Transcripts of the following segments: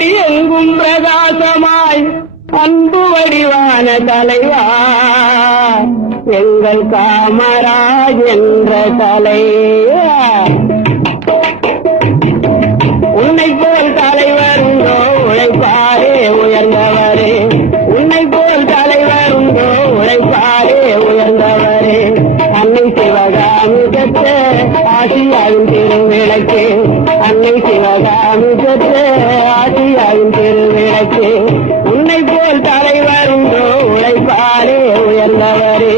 அடி எங்கும் பிரகாசமாய் அன்பு வடிவான தலைவா. எங்கள் காமராஜ் என்ற தலைவா. உன்னை போல் தலைவர் உண்டோ? உழைப்பாரே உயர்ந்தவரே. உன்னை போல் தலைவர் உண்டோ? உழைப்பாரே உயர்ந்தவரே. அன்னை சிவகாமி பெற்ற ஆசியாவின் திருவிளக்கே. அன்னை சிவகாமி பெற்ற ஆசியாவின் திருவிளக்கு உன்னை போல் தலைவர் உண்டோ உழைப்பாரே உயர்ந்தவரே.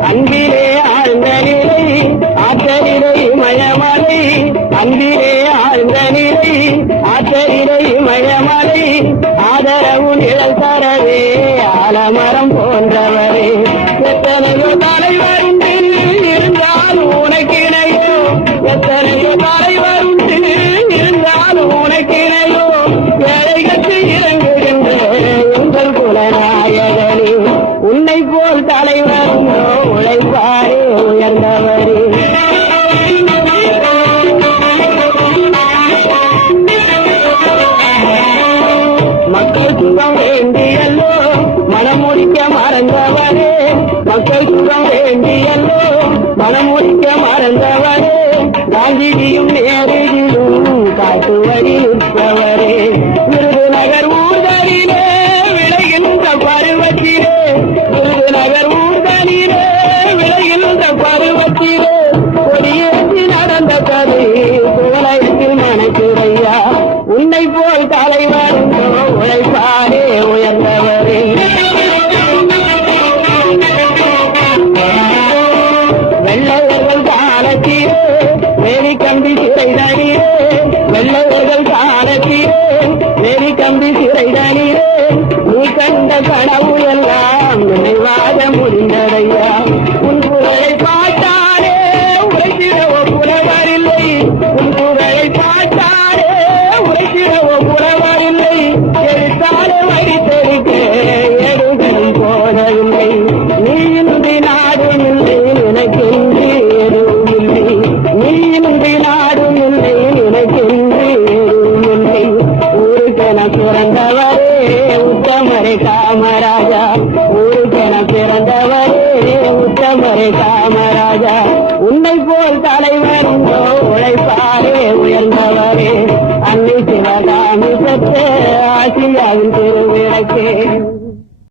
அன்பிலே ஆழ்ந்த நிலை ஆற்றலிலை மழமலை. அன்பிலே ஆழ்ந்த நிலை ஆற்றலிலை மழமலை. ஆதரவு நிழல் தரவே ஆலமரம் போன்றவர். வேலைகளுக்கு இறங்குகின்ற எங்கள் குலநாயகனே உன்னை போல் தலைவர் உழைப்பாரே உயர்ந்தவரே. மக்கள் சுகம் வேண்டியல்லோ மனமுடிக்க மறந்தவரே. மக்கள் சுகம் வேண்டியல்லோ மறந்தவரே. காந்திஜியும் நேருஜியும் தலைவர் உண்டோ காமராஜா உன்னை போல் தலைவர் உழைப்பாரே உயர்ந்தவரே. அன்னை சிவகாமி சத்து ஆசியாவின் திருவிளக்கே.